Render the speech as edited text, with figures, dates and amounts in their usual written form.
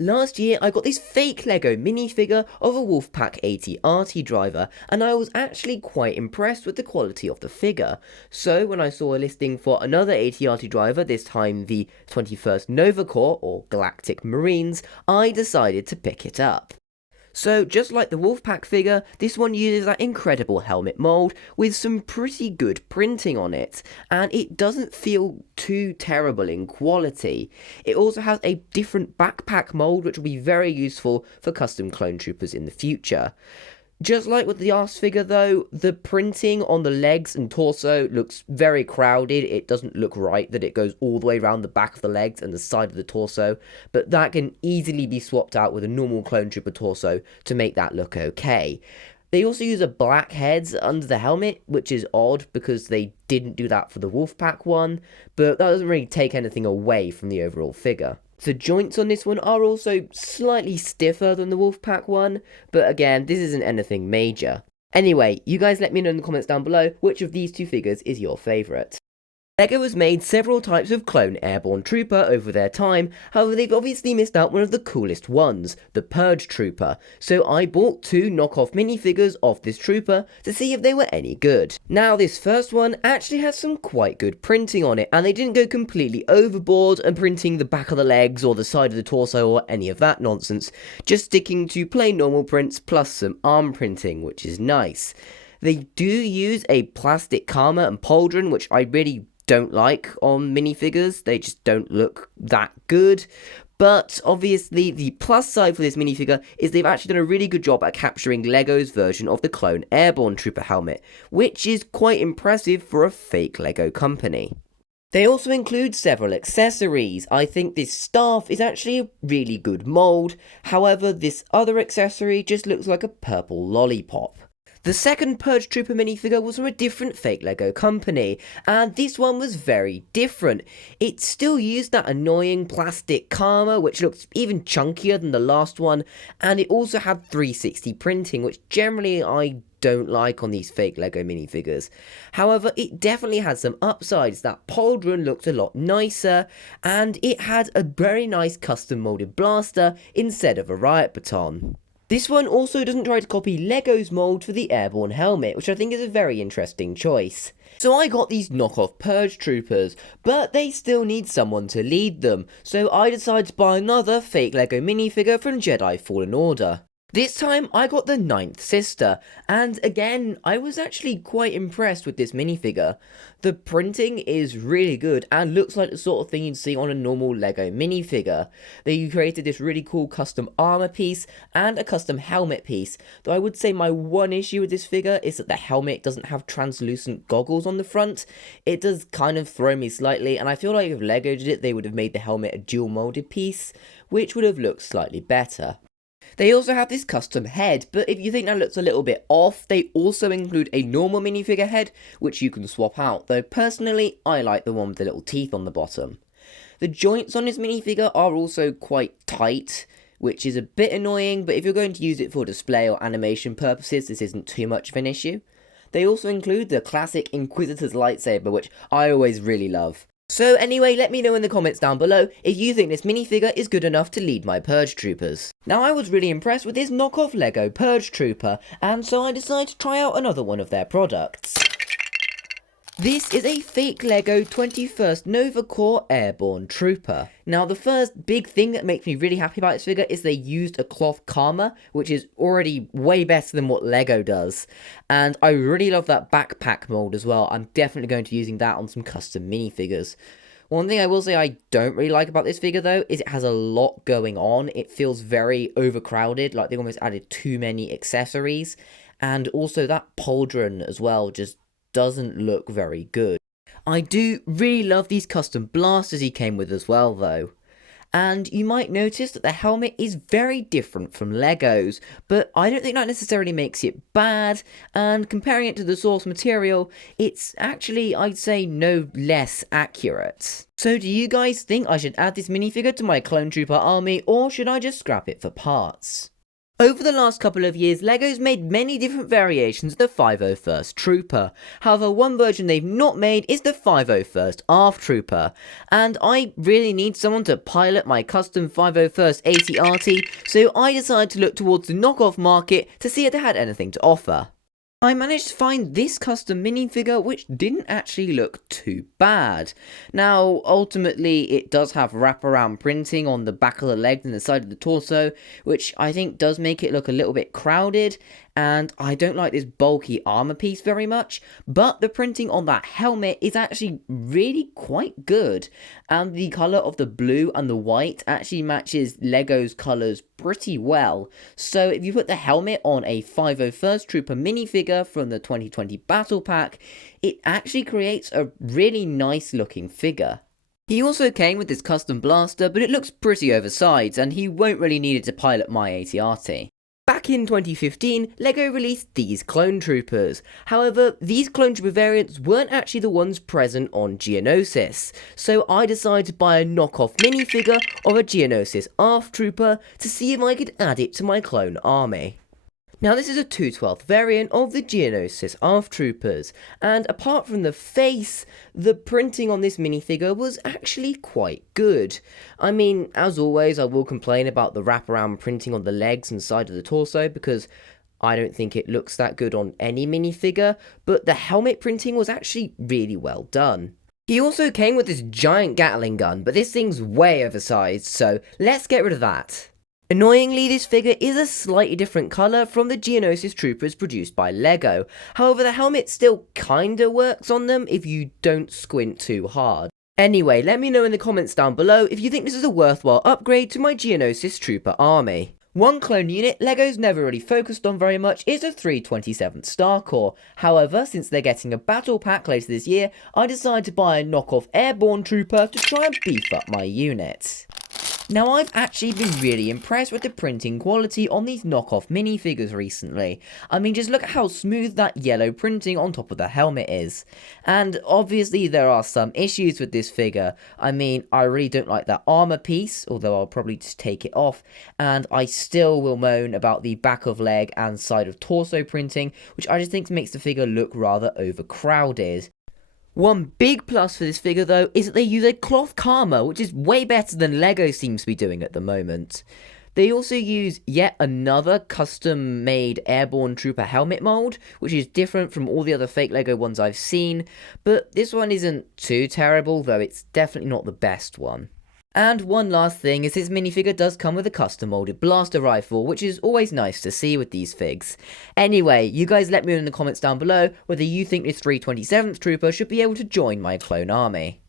Last year, I got this fake Lego minifigure of a Wolfpack 80 arty driver, and I was actually quite impressed with the quality of the figure. So when I saw a listing for another 80 arty driver, this time the 21st Nova Corps, or Galactic Marines, I decided to pick it up. So just like the Wolfpack figure, this one uses that incredible helmet mould with some pretty good printing on it, and it doesn't feel too terrible in quality. It also has a different backpack mould which will be very useful for custom clone troopers in the future. Just like with the arse figure though, the printing on the legs and torso looks very crowded. It doesn't look right that it goes all the way around the back of the legs and the side of the torso, but that can easily be swapped out with a normal clone trooper torso to make that look okay. They also use a black head under the helmet, which is odd because they didn't do that for the Wolfpack one, but that doesn't really take anything away from the overall figure. The joints on this one are also slightly stiffer than the Wolfpack one, but again, this isn't anything major. Anyway, you guys let me know in the comments down below which of these two figures is your favourite. LEGO has made several types of clone airborne trooper over their time, however they've obviously missed out one of the coolest ones, the Purge Trooper, so I bought two knockoff minifigures of this trooper to see if they were any good. Now this first one actually has some quite good printing on it, and they didn't go completely overboard and printing the back of the legs or the side of the torso or any of that nonsense, just sticking to plain normal prints plus some arm printing, which is nice. They do use a plastic karma and pauldron, which I really don't like on minifigures. They just don't look that good. But obviously the plus side for this minifigure is they've actually done a really good job at capturing LEGO's version of the clone airborne trooper helmet, which is quite impressive for a fake LEGO company. They also include several accessories. I think this staff is actually a really good mould, however this other accessory just looks like a purple lollipop. The second Purge Trooper minifigure was from a different fake LEGO company, and this one was very different. It still used that annoying plastic karma, which looks even chunkier than the last one, and it also had 360 printing, which generally I don't like on these fake LEGO minifigures. However, it definitely had some upsides. That pauldron looked a lot nicer, and it had a very nice custom molded blaster instead of a riot baton. This one also doesn't try to copy LEGO's mould for the airborne helmet, which I think is a very interesting choice. So I got these knockoff Purge Troopers, but they still need someone to lead them, so I decided to buy another fake LEGO minifigure from Jedi Fallen Order. This time I got the Ninth Sister, and again, I was actually quite impressed with this minifigure. The printing is really good and looks like the sort of thing you'd see on a normal LEGO minifigure. They created this really cool custom armor piece and a custom helmet piece, though I would say my one issue with this figure is that the helmet doesn't have translucent goggles on the front. It does kind of throw me slightly, and I feel like if LEGO did it, they would have made the helmet a dual molded piece, which would have looked slightly better. They also have this custom head, but if you think that looks a little bit off, they also include a normal minifigure head, which you can swap out, though personally, I like the one with the little teeth on the bottom. The joints on this minifigure are also quite tight, which is a bit annoying, but if you're going to use it for display or animation purposes, this isn't too much of an issue. They also include the classic Inquisitor's lightsaber, which I always really love. So anyway, let me know in the comments down below if you think this minifigure is good enough to lead my Purge Troopers. Now I was really impressed with this knockoff LEGO Purge Trooper, and so I decided to try out another one of their products. This is a fake LEGO 21st Nova Corps Airborne Trooper. Now the first big thing that makes me really happy about this figure is they used a cloth karma, which is already way better than what LEGO does. And I really love that backpack mold as well. I'm definitely going to be using that on some custom minifigures. One thing I will say I don't really like about this figure though is it has a lot going on. It feels very overcrowded, like they almost added too many accessories. And also that pauldron as well just doesn't look very good. I do really love these custom blasters he came with as well though. And you might notice that the helmet is very different from LEGO's, but I don't think that necessarily makes it bad, and comparing it to the source material, it's actually, I'd say, no less accurate. So do you guys think I should add this minifigure to my Clone Trooper army, or should I just scrap it for parts? Over the last couple of years, LEGO's made many different variations of the 501st Trooper. However, one version they've not made is the 501st ARF Trooper. And I really need someone to pilot my custom 501st AT-RT, so I decided to look towards the knockoff market to see if they had anything to offer. I managed to find this custom minifigure which didn't actually look too bad. Now, ultimately it does have wraparound printing on the back of the leg and the side of the torso, which I think does make it look a little bit crowded, and I don't like this bulky armor piece very much, but the printing on that helmet is actually really quite good, and the colour of the blue and the white actually matches LEGO's colours pretty well. So if you put the helmet on a 501st Trooper minifigure from the 2020 Battle Pack, it actually creates a really nice looking figure. He also came with this custom blaster, but it looks pretty oversized, and he won't really need it to pilot my AT-RT. Back in 2015, LEGO released these Clone Troopers. However, these Clone Trooper variants weren't actually the ones present on Geonosis, so I decided to buy a knockoff minifigure of a Geonosis ARF Trooper to see if I could add it to my clone army. Now this is a 2/12 variant of the Geonosis ARF Troopers, and apart from the face, the printing on this minifigure was actually quite good. I mean, as always, I will complain about the wraparound printing on the legs and side of the torso because I don't think it looks that good on any minifigure, but the helmet printing was actually really well done. He also came with this giant Gatling gun, but this thing's way oversized, so let's get rid of that. Annoyingly, this figure is a slightly different colour from the Geonosis Troopers produced by LEGO, however the helmet still kinda works on them if you don't squint too hard. Anyway, let me know in the comments down below if you think this is a worthwhile upgrade to my Geonosis Trooper army. One clone unit LEGO's never really focused on very much is the 327th Star Corps. However, since they're getting a battle pack later this year, I decided to buy a knockoff airborne trooper to try and beef up my unit. Now I've actually been really impressed with the printing quality on these knockoff minifigures recently. I mean, just look at how smooth that yellow printing on top of the helmet is. And obviously there are some issues with this figure. I mean, I really don't like that armor piece, although I'll probably just take it off. And I still will moan about the back of leg and side of torso printing, which I just think makes the figure look rather overcrowded. One big plus for this figure though is that they use a cloth karma, which is way better than LEGO seems to be doing at the moment. They also use yet another custom made airborne trooper helmet mold, which is different from all the other fake LEGO ones I've seen, but this one isn't too terrible, though it's definitely not the best one. And one last thing is this minifigure does come with a custom molded blaster rifle, which is always nice to see with these figs. Anyway, you guys let me know in the comments down below whether you think this 327th Trooper should be able to join my clone army.